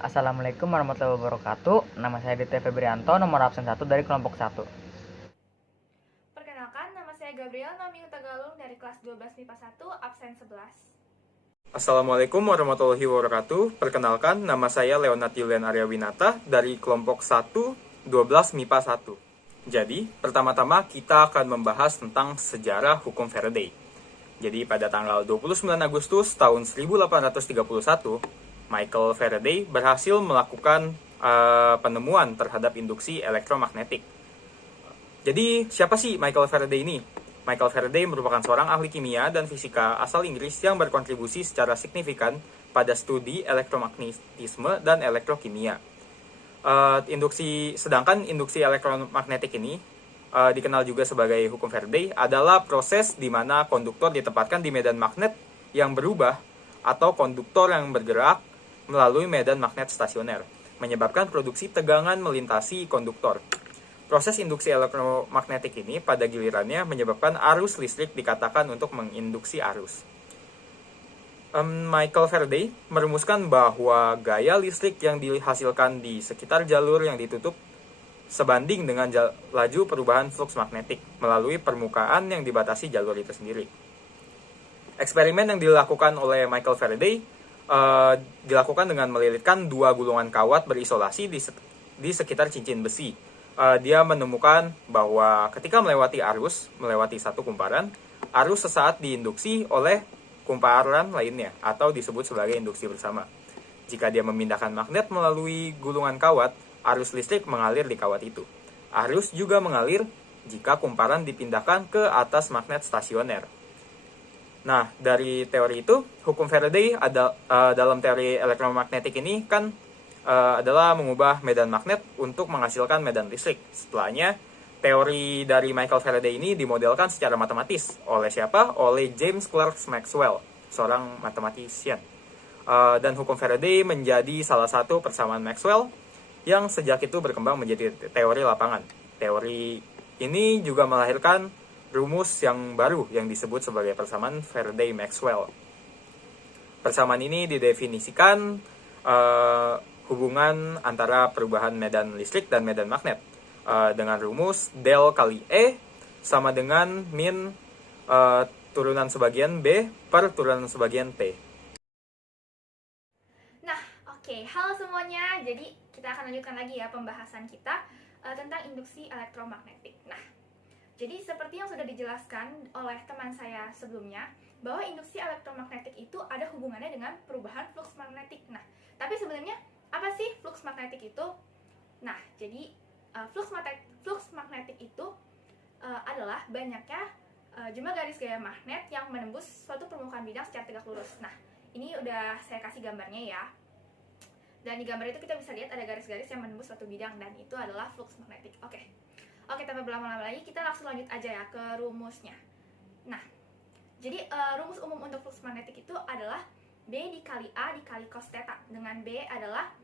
Assalamualaikum warahmatullahi wabarakatuh. Nama saya Ditya Febrianto, nomor absen 1 dari kelompok 1. Perkenalkan, nama saya Gabriel Naomi Hutagalung dari kelas 12 MIPA 1, absen 11. Assalamualaikum warahmatullahi wabarakatuh. Perkenalkan, nama saya Leonard Yulian Aryawinata dari kelompok 1, 12 MIPA 1. Jadi, pertama-tama kita akan membahas tentang sejarah hukum Faraday. Jadi, pada tanggal 29 Agustus tahun 1831, Michael Faraday berhasil melakukan penemuan terhadap induksi elektromagnetik. Jadi, siapa sih Michael Faraday ini? Michael Faraday merupakan seorang ahli kimia dan fisika asal Inggris yang berkontribusi secara signifikan pada studi elektromagnetisme dan elektrokimia. Sedangkan induksi elektromagnetik ini dikenal juga sebagai hukum Faraday adalah proses di mana konduktor ditempatkan di medan magnet yang berubah atau konduktor yang bergerak melalui medan magnet stasioner, menyebabkan produksi tegangan melintasi konduktor. Proses induksi elektromagnetik ini pada gilirannya menyebabkan arus listrik dikatakan untuk menginduksi arus. Michael Faraday merumuskan bahwa gaya listrik yang dihasilkan di sekitar jalur yang ditutup sebanding dengan laju perubahan flux magnetik melalui permukaan yang dibatasi jalur itu sendiri. Eksperimen yang dilakukan oleh Michael Faraday dilakukan dengan melilitkan dua gulungan kawat berisolasi di sekitar cincin besi. Dia menemukan bahwa ketika melewati satu kumparan, arus sesaat diinduksi oleh kumparan lainnya atau disebut sebagai induksi bersama. Jika dia memindahkan magnet melalui gulungan kawat, arus listrik mengalir di kawat itu. Arus juga mengalir jika kumparan dipindahkan ke atas magnet stasioner. Nah, dari teori itu, hukum Faraday dalam teori elektromagnetik ini kan adalah mengubah medan magnet untuk menghasilkan medan listrik. Setelahnya, teori dari Michael Faraday ini dimodelkan secara matematis. Oleh siapa? Oleh James Clerk Maxwell, seorang matematisian. Dan hukum Faraday menjadi salah satu persamaan Maxwell yang sejak itu berkembang menjadi teori lapangan. Teori ini juga melahirkan rumus yang baru yang disebut sebagai persamaan Faraday-Maxwell. Persamaan ini didefinisikan hubungan antara perubahan medan listrik dan medan magnet dengan rumus del kali E sama dengan min turunan sebagian B per turunan sebagian T. Nah, oke. Halo semuanya. Jadi, kita akan lanjutkan lagi ya pembahasan kita tentang induksi elektromagnetik. Nah, jadi seperti yang sudah dijelaskan oleh teman saya sebelumnya, bahwa induksi elektromagnetik itu ada hubungannya dengan perubahan flux magnetik. Nah, tapi sebenarnya apa sih flux magnetik itu? Nah, jadi flux magnetik itu adalah banyaknya jumlah garis gaya magnet yang menembus suatu permukaan bidang secara tegak lurus. Nah, ini udah saya kasih gambarnya ya. Dan di gambar itu kita bisa lihat ada garis-garis yang menembus suatu bidang, dan itu adalah flux magnetik. Oke, tanpa berlama-lama lagi, kita langsung lanjut aja ya ke rumusnya. Nah, jadi rumus umum untuk flux magnetik itu adalah B dikali A dikali cos theta, dengan B adalah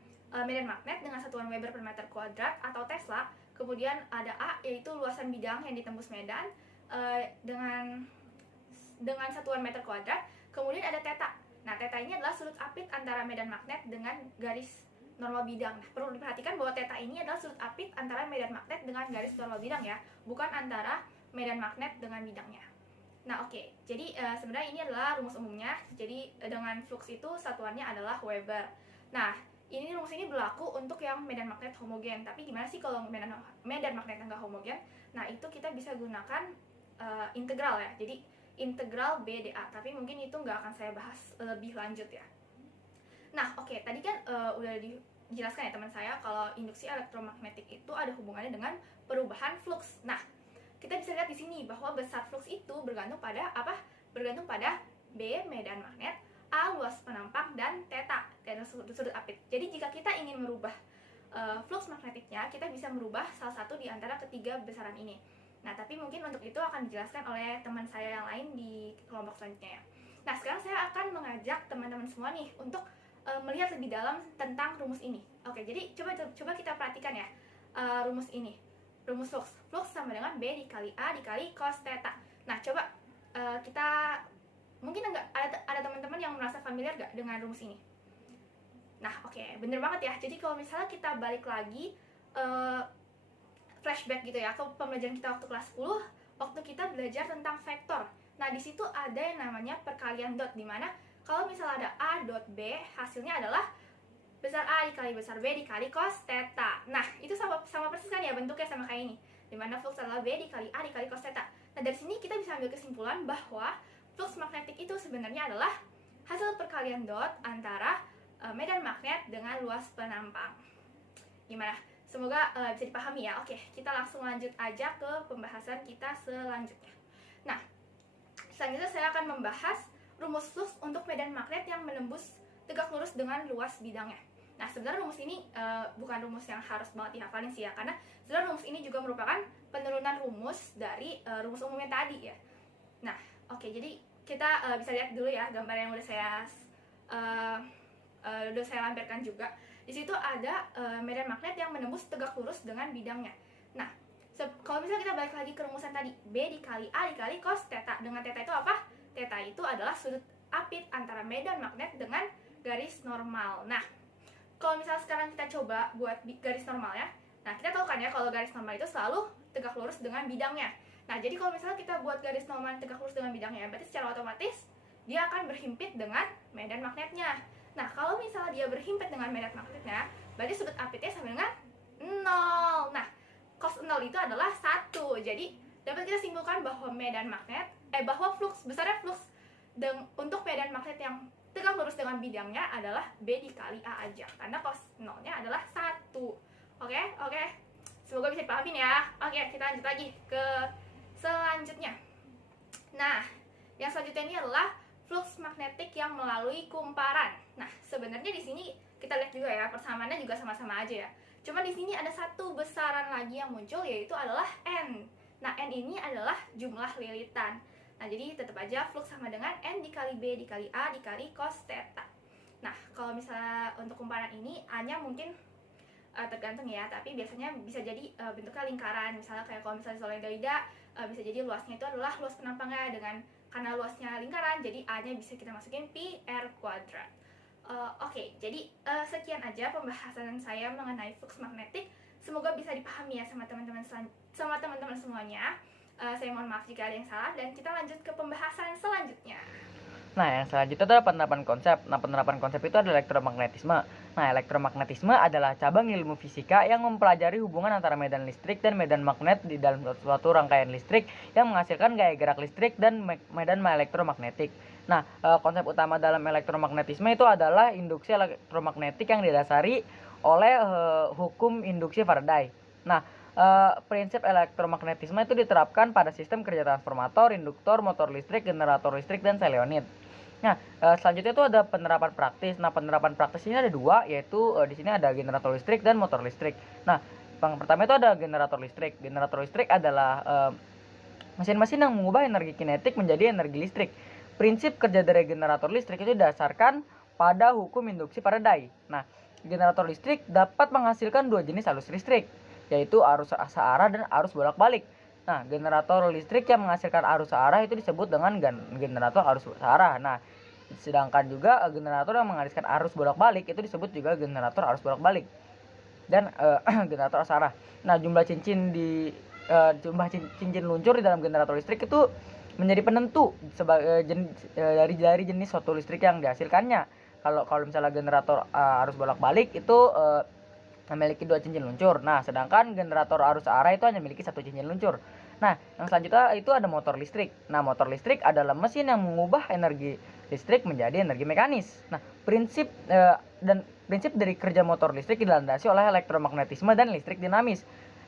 medan magnet dengan satuan Weber per meter kuadrat atau Tesla. Kemudian ada A, yaitu luasan bidang yang ditembus medan dengan satuan meter kuadrat. Kemudian ada theta. Nah, theta ini adalah sudut apit antara medan magnet dengan garis normal bidang. Nah, perlu diperhatikan bahwa theta ini adalah sudut apit antara medan magnet dengan garis normal bidang ya, bukan antara medan magnet dengan bidangnya. Nah, oke. Jadi sebenarnya ini adalah rumus umumnya. Jadi dengan flux itu satuannya adalah Weber. Nah, ini rumus ini berlaku untuk yang medan magnet homogen. Tapi gimana sih kalau medan magnet nggak homogen? Nah, itu kita bisa gunakan integral ya. Jadi integral BdA. Tapi mungkin itu nggak akan saya bahas lebih lanjut ya. Nah, oke. Tadi kan udah dijelaskan ya teman saya kalau induksi elektromagnetik itu ada hubungannya dengan perubahan flux. Nah, kita bisa lihat di sini bahwa besar flux itu bergantung pada apa? Bergantung pada B, medan magnet, A, luas penampang, dan theta, sudut apit. Jadi jika kita ingin merubah flux magnetiknya, kita bisa merubah salah satu di antara ketiga besaran ini. Nah, tapi mungkin untuk itu akan dijelaskan oleh teman saya yang lain di kelompok selanjutnya ya. Nah, sekarang saya akan mengajak teman-teman semua nih untuk melihat lebih dalam tentang rumus ini. Oke, jadi coba kita perhatikan ya rumus ini. Rumus flux sama dengan B dikali A dikali cos theta. Nah, coba kita mungkin ada teman-teman yang merasa familiar gak dengan rumus ini? Nah, oke, bener banget ya. Jadi kalau misalnya kita balik lagi eh, flashback gitu ya ke pembelajaran kita waktu kelas 10, waktu kita belajar tentang vektor. Nah, di situ ada yang namanya perkalian dot, dimana kalau misalnya ada A dot B, hasilnya adalah besar A dikali besar B dikali cos theta. Nah, itu sama persis kan ya, bentuknya sama kayak ini, dimana flux adalah B dikali A dikali cos theta. Nah, dari sini kita bisa ambil kesimpulan bahwa flux magnetik itu sebenarnya adalah hasil perkalian dot antara medan magnet dengan luas penampang. Gimana? Semoga bisa dipahami ya. Oke, kita langsung lanjut aja ke pembahasan kita selanjutnya. Nah, selanjutnya saya akan membahas rumus flux untuk medan magnet yang menembus tegak lurus dengan luas bidangnya. Nah, sebenarnya rumus ini bukan rumus yang harus banget dihafalin sih ya, karena sebenarnya rumus ini juga merupakan penurunan rumus dari rumus umumnya tadi ya. Nah, oke, jadi kita bisa lihat dulu ya gambar yang udah saya lampirkan juga. Di situ ada medan magnet yang menembus tegak lurus dengan bidangnya. Nah, kalau misalnya kita balik lagi ke rumusan tadi, B dikali A dikali cos theta. Dengan theta itu apa? Theta itu adalah sudut apit antara medan magnet dengan garis normal. Nah, kalau misalnya sekarang kita coba buat garis normal ya. Nah, kita tahu kan ya kalau garis normal itu selalu tegak lurus dengan bidangnya. Nah, jadi kalau misalnya kita buat garis normal tegak lurus dengan bidangnya, berarti secara otomatis dia akan berhimpit dengan medan magnetnya. Nah, kalau misalnya dia berhimpit dengan medan magnetnya, berarti sudut apitnya sama dengan 0. Nah, cos 0 itu adalah 1. Jadi, dapat kita simpulkan bahwa bahwa besarnya flux untuk medan magnet yang tegak lurus dengan bidangnya adalah B dikali A aja, karena cos 0-nya adalah 1. Oke? Semoga bisa dipahamin ya. Oke, kita lanjut lagi ke selanjutnya. Nah, yang selanjutnya ini adalah flux magnetik yang melalui kumparan. Nah, sebenarnya di sini kita lihat juga ya, persamaannya juga sama-sama aja ya. Cuma di sini ada satu besaran lagi yang muncul, yaitu adalah N. Nah, N ini adalah jumlah lilitan. Nah, jadi tetap aja flux sama dengan N dikali B dikali A dikali cos theta. Nah, kalau misalnya untuk kumparan ini, A-nya mungkin tergantung ya, tapi biasanya bisa jadi bentuknya lingkaran. Misalnya kayak kalau misalnya solenoida, bisa jadi luasnya itu adalah luas penampangnya, karena luasnya lingkaran, jadi A-nya bisa kita masukin pi r kuadrat. Oke, jadi sekian aja pembahasan saya mengenai flux magnetik. Semoga bisa dipahami ya sama teman-teman semuanya. Saya mohon maaf jika ada yang salah, dan kita lanjut ke pembahasan selanjutnya. Nah, yang selanjutnya adalah penerapan konsep. Nah, penerapan konsep itu adalah elektromagnetisme. Nah, elektromagnetisme adalah cabang ilmu fisika yang mempelajari hubungan antara medan listrik dan medan magnet di dalam suatu rangkaian listrik yang menghasilkan gaya gerak listrik dan medan elektromagnetik. Nah, konsep utama dalam elektromagnetisme itu adalah induksi elektromagnetik yang didasari oleh hukum induksi Faraday. Nah, prinsip elektromagnetisme itu diterapkan pada sistem kerja transformator, induktor, motor listrik, generator listrik, dan selionit. Nah, selanjutnya itu ada penerapan praktis. Nah, penerapan praktis ini ada dua, yaitu di sini ada generator listrik dan motor listrik. Nah, yang pertama itu ada generator listrik. Generator listrik adalah mesin-mesin yang mengubah energi kinetik menjadi energi listrik. Prinsip kerja dari generator listrik itu didasarkan pada hukum induksi Faraday. Nah, generator listrik dapat menghasilkan dua jenis arus listrik, yaitu arus searah dan arus bolak-balik. Nah, generator listrik yang menghasilkan arus searah itu disebut dengan generator arus searah. Nah, sedangkan juga generator yang menghasilkan arus bolak-balik itu disebut juga generator arus bolak-balik dan generator arus searah. Nah, jumlah cincin luncur di dalam generator listrik itu menjadi penentu dari jenis suatu listrik yang dihasilkannya. Kalau misalnya generator arus bolak-balik itu memiliki dua cincin luncur. Nah, sedangkan generator arus searah itu hanya memiliki satu cincin luncur. Nah, yang selanjutnya itu ada motor listrik. Nah, motor listrik adalah mesin yang mengubah energi listrik menjadi energi mekanis. Nah, prinsip dari kerja motor listrik dilandasi oleh elektromagnetisme dan listrik dinamis.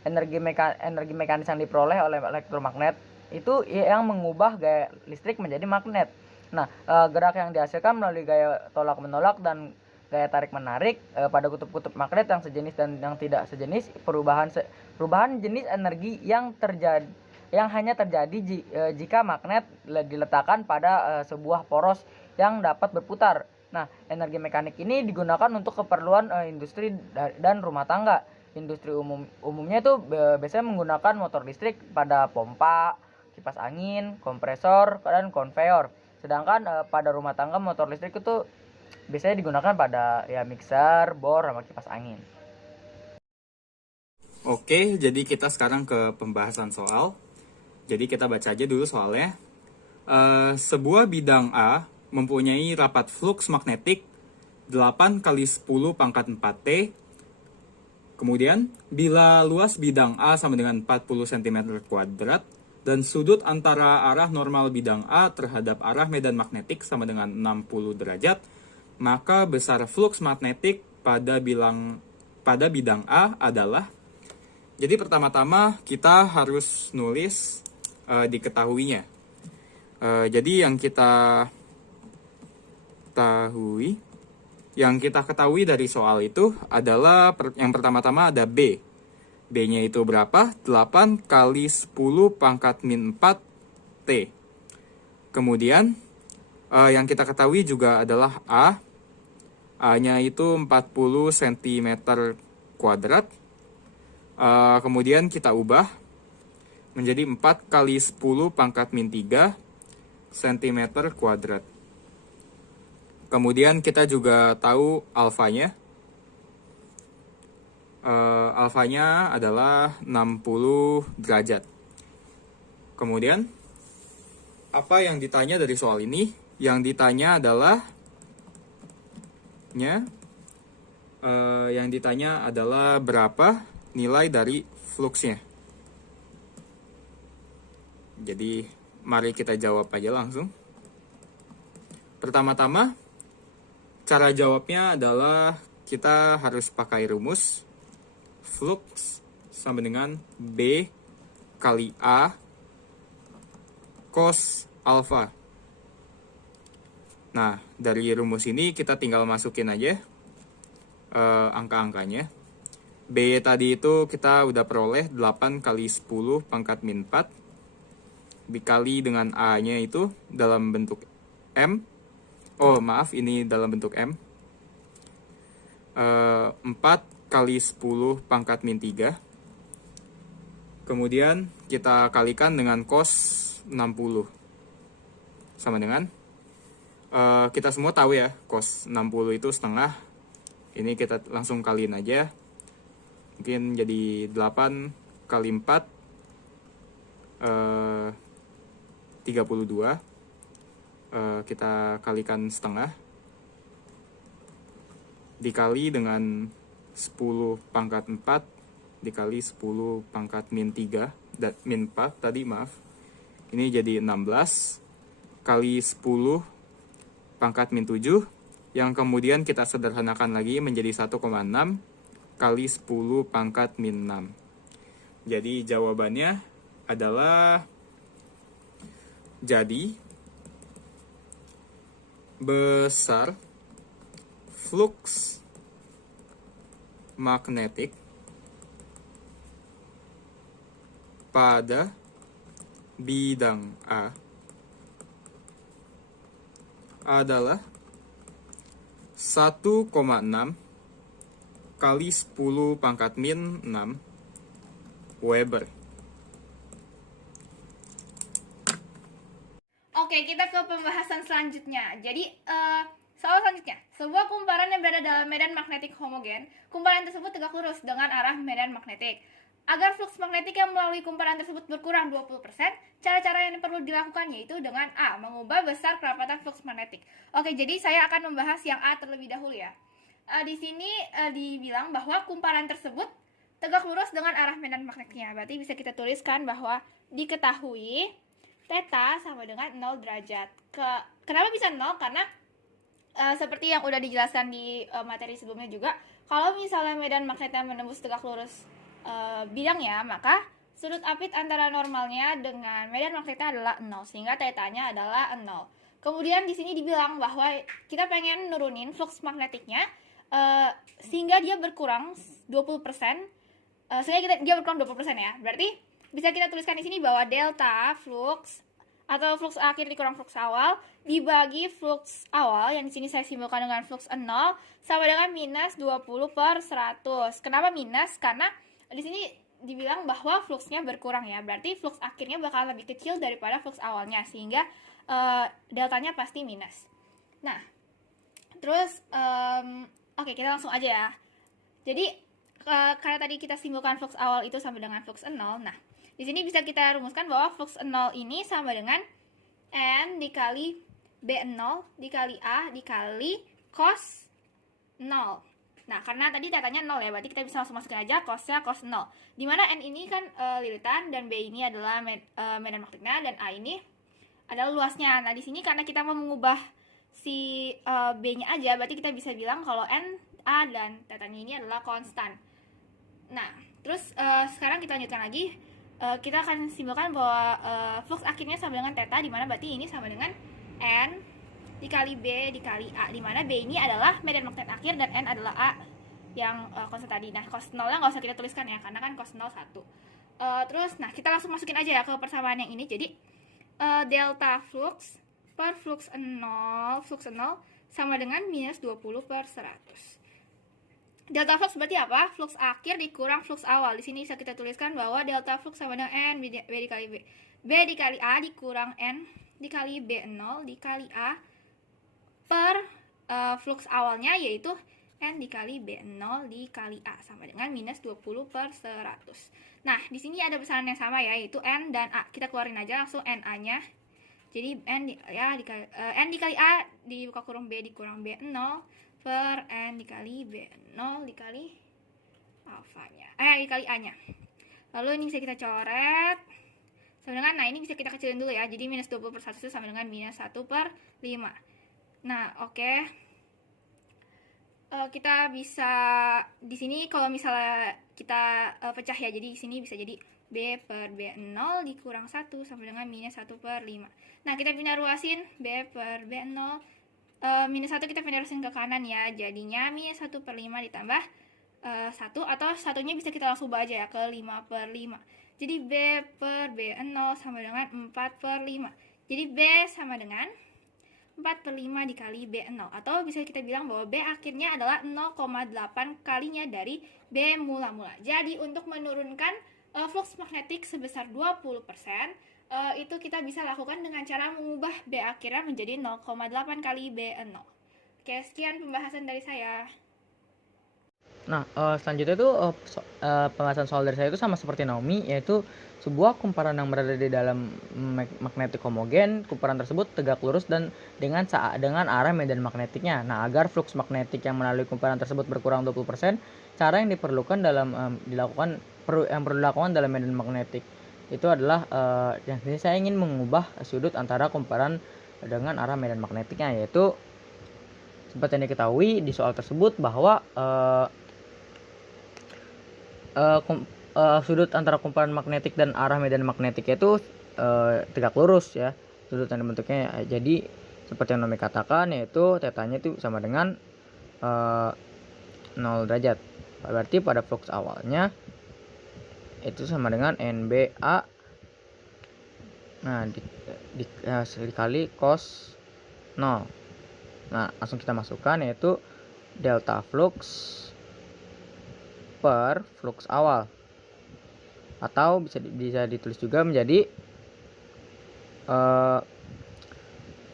Energi mekanis yang diperoleh oleh elektromagnet itu yang mengubah gaya listrik menjadi magnet. Nah, gerak yang dihasilkan melalui gaya tolak-menolak dan gaya tarik-menarik pada kutub-kutub magnet yang sejenis dan yang tidak sejenis, perubahan jenis energi yang hanya terjadi jika magnet diletakkan pada sebuah poros yang dapat berputar. Nah, energi mekanik ini digunakan untuk keperluan industri dan rumah tangga. Industri umumnya itu biasanya menggunakan motor listrik pada pompa, kipas angin, kompresor, dan konveyor. Sedangkan pada rumah tangga motor listrik itu Biasanya digunakan pada ya mixer, bor, sama kipas angin. Oke, jadi kita sekarang ke pembahasan soal. Jadi kita baca aja dulu soalnya. Sebuah bidang A mempunyai rapat fluks magnetik 8 kali 10 pangkat 4T. Kemudian, bila luas bidang A sama dengan 40 cm kuadrat, dan sudut antara arah normal bidang A terhadap arah medan magnetik sama dengan 60 derajat, maka besar fluks magnetik pada bidang A adalah. Jadi pertama-tama kita harus nulis diketahuinya. Jadi yang kita ketahui dari soal itu adalah yang pertama-tama ada B. B-nya itu berapa? 8 kali 10 pangkat min 4 T. Kemudian yang kita ketahui juga adalah A. A-nya itu 40 cm kuadrat. Kemudian kita ubah menjadi 4 kali 10 pangkat min 3 cm kuadrat. Kemudian kita juga tahu alfanya. Alfanya adalah 60 derajat. Kemudian, apa yang ditanya dari soal ini? Yang ditanya adalah berapa nilai dari fluksnya. Jadi, mari kita jawab aja langsung. Pertama-tama, cara jawabnya adalah kita harus pakai rumus flux sama dengan B kali A cos alpha. Nah, dari rumus ini kita tinggal masukin aja angka-angkanya. B tadi itu kita udah peroleh 8 kali 10 pangkat min 4 dikali dengan A-nya itu dalam bentuk M. Oh, maaf, ini dalam bentuk M. 4 kali 10 pangkat min 3. Kemudian kita kalikan dengan cos 60. Sama dengan, kita semua tahu ya, cos 60 itu setengah. Ini kita langsung kaliin aja. Mungkin jadi 8 kali 4, 32. Kita kalikan setengah dikali dengan 10 pangkat 4 dikali 10 pangkat min 3 min 4 tadi, maaf. Ini jadi 16 kali 10 pangkat min 7 yang kemudian kita sederhanakan lagi menjadi 1,6 kali 10 pangkat min 6. Jadi jawabannya adalah besar flux magnetik pada bidang A adalah 1,6 kali 10 pangkat min 6 Weber. Oke, kita ke pembahasan selanjutnya. Jadi, soal selanjutnya. Sebuah kumparan yang berada dalam medan magnetik homogen, kumparan tersebut tegak lurus dengan arah medan magnetik. Agar flux magnetik yang melalui kumparan tersebut berkurang 20%, cara-cara yang perlu dilakukan yaitu dengan A. Mengubah besar kerapatan flux magnetik. Oke, jadi saya akan membahas yang A terlebih dahulu ya. Di sini dibilang bahwa kumparan tersebut tegak lurus dengan arah medan magnetiknya. Berarti bisa kita tuliskan bahwa diketahui theta sama dengan 0 derajat. Kenapa bisa 0? Karena seperti yang udah dijelaskan di materi sebelumnya juga, kalau misalnya medan magnetnya menembus tegak lurus bidangnya, maka sudut apit antara normalnya dengan medan magnetnya adalah 0, sehingga tetanya adalah 0. Kemudian di sini dibilang bahwa kita pengen nurunin flux magnetiknya sehingga dia berkurang 20%, sehingga dia berkurang 20% ya. Berarti bisa kita tuliskan di sini bahwa delta flux atau flux akhir dikurang flux awal dibagi flux awal yang di sini saya simbolkan dengan flux 0 sama dengan minus 20/100. Kenapa minus? Karena di sini dibilang bahwa fluxnya berkurang ya. Berarti flux akhirnya bakal lebih kecil daripada flux awalnya, sehingga deltanya pasti minus. Nah, terus oke, kita langsung aja ya. Jadi karena tadi kita simpulkan flux awal itu sama dengan flux 0. Nah, di sini bisa kita rumuskan bahwa flux 0 ini sama dengan N dikali B0 dikali A dikali cos 0. Nah, karena tadi datanya 0 ya, berarti kita bisa langsung masukin aja cosnya cos 0. Dimana N ini kan lilitan dan B ini adalah medan magnetiknya dan A ini adalah luasnya. Nah, di sini karena kita mau mengubah si B-nya aja, berarti kita bisa bilang kalau N, A, dan tetanya ini adalah konstan. Nah, terus sekarang kita lanjutkan lagi. Kita akan simpulkan bahwa flux akhirnya sama dengan theta, dimana berarti ini sama dengan N dikali B dikali A, dimana B ini adalah medan magnet akhir dan N adalah A yang konstan tadi. Nah, cos 0-nya nggak usah kita tuliskan ya, karena kan cos 0 1. Terus, nah kita langsung masukin aja ya ke persamaan yang ini. Jadi, delta flux per flux 0 sama dengan minus 20/100. Delta flux berarti apa? Flux akhir dikurang flux awal. Di sini bisa kita tuliskan bahwa delta flux sama dengan N B dikali B. B dikali A dikurang N dikali B0 dikali A per flux awalnya, yaitu N dikali B0 dikali A sama dengan minus 20/100. Nah, di sini ada besaran yang sama ya, yaitu N dan A. Kita keluarin aja langsung NA-nya. Jadi N dikali A dibuka kurung B dikurang B0 per N dikali B0 dikali alfanya, dikali A-nya. Lalu ini bisa kita coret sama dengan, nah ini bisa kita kecilin dulu ya. Jadi minus 20/100 itu sama dengan minus 1/5. Nah, oke. Kita bisa di sini kalau misalnya kita pecah ya, jadi di sini bisa jadi B per B0 dikurang 1 sama dengan minus 1/5. Nah, kita pindah ruasin B per B0 minus 1 kita pindah ruasin ke kanan ya, jadinya minus 1/5 ditambah 1, atau satunya bisa kita langsung ubah aja ya ke 5/5. Jadi B per B0 sama dengan 4/5. Jadi B sama dengan 4/5 dikali B0, atau bisa kita bilang bahwa B akhirnya adalah 0,8 kalinya dari B mula-mula. Jadi untuk menurunkan flux magnetik sebesar 20%, itu kita bisa lakukan dengan cara mengubah B akhirnya menjadi 0,8 kali B0. Oke, sekian pembahasan dari saya. Nah, selanjutnya itu pembahasan soal dari saya itu sama seperti Naomi, yaitu sebuah kumparan yang berada di dalam magnetik homogen. Kumparan tersebut tegak lurus dan dengan arah medan magnetiknya. Nah, agar flux magnetik yang melalui kumparan tersebut berkurang 20%, cara yang diperlukan yang perlu dilakukan dalam medan magnetik itu adalah yang ini saya ingin mengubah sudut antara kumparan dengan arah medan magnetiknya, yaitu seperti yang diketahui di soal tersebut bahwa sudut antara kumparan magnetik dan arah medan magnetik itu tegak lurus ya, sudut yang bentuknya. Jadi seperti yang Naomi katakan, yaitu tetanya itu sama dengan 0 derajat. Berarti pada flux awalnya itu sama dengan NBA, nah dikali cos 0. Nah, langsung kita masukkan, yaitu delta flux per flux awal, atau bisa ditulis juga menjadi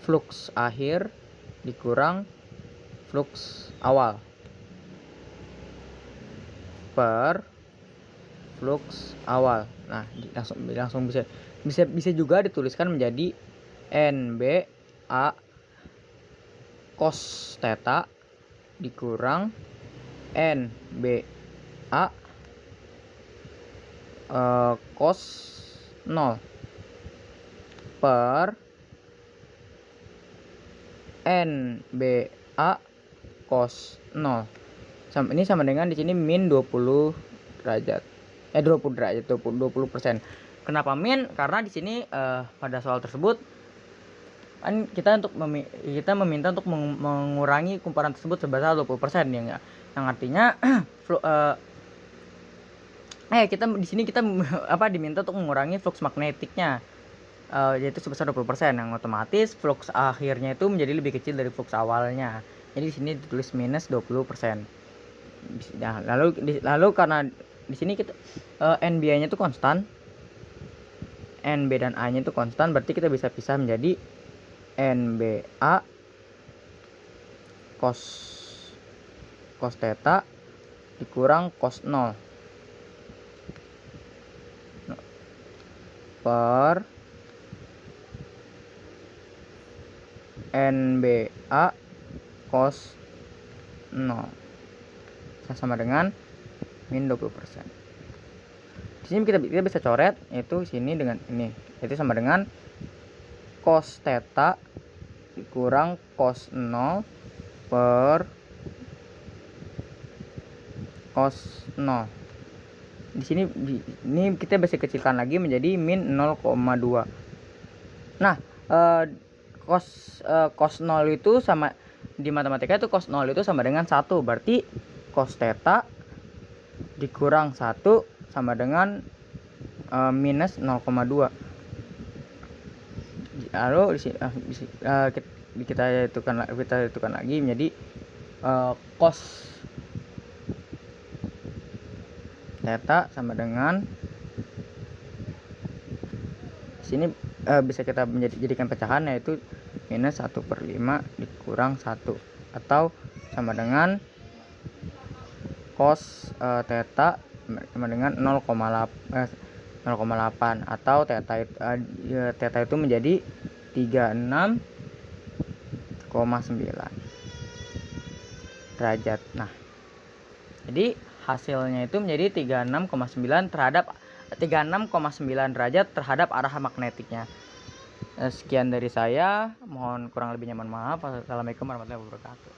flux akhir dikurang flux awal per flux awal. Nah, langsung bisa juga dituliskan menjadi NBA cos theta dikurang NBA cos 0 per NBA cos 0. Ini sama dengan di sini min 20 derajat. 20%. Kenapa min? Karena di sini pada soal tersebut kan kita meminta untuk mengurangi kumparan tersebut sebesar 20% yang artinya kita di sini diminta untuk mengurangi flux magnetiknya, yaitu sebesar 20%, yang otomatis flux akhirnya itu menjadi lebih kecil dari flux awalnya. Jadi di sini ditulis minus 20%. Nah, lalu karena di sini kita NB-nya itu konstan, NB dan A-nya itu konstan, berarti kita bisa pisah menjadi NBA cos theta dikurang cos 0 per NBA cos 0 sama dengan min 20%. Di sini kita bisa coret itu sini dengan ini, itu sama dengan cos theta dikurang cos 0 per cos 0. Di sini ini kita bisa kecilkan lagi menjadi min 0,2. Nah, cos 0 itu sama di matematika itu cos 0 itu sama dengan 1. Berarti cos theta dikurang 1 sama dengan minus 0,2. Lalu kita hitungkan lagi menjadi cos theta sama dengan sini bisa kita jadikan pecahan, yaitu minus 1/5 dikurang 1 atau sama dengan cos theta sama dengan 0,8 atau theta itu menjadi 36,9 derajat. Nah, jadi hasilnya itu menjadi 36,9 derajat terhadap arah magnetiknya. Sekian dari saya, mohon kurang lebihnya mohon maaf. Assalamualaikum warahmatullahi wabarakatuh.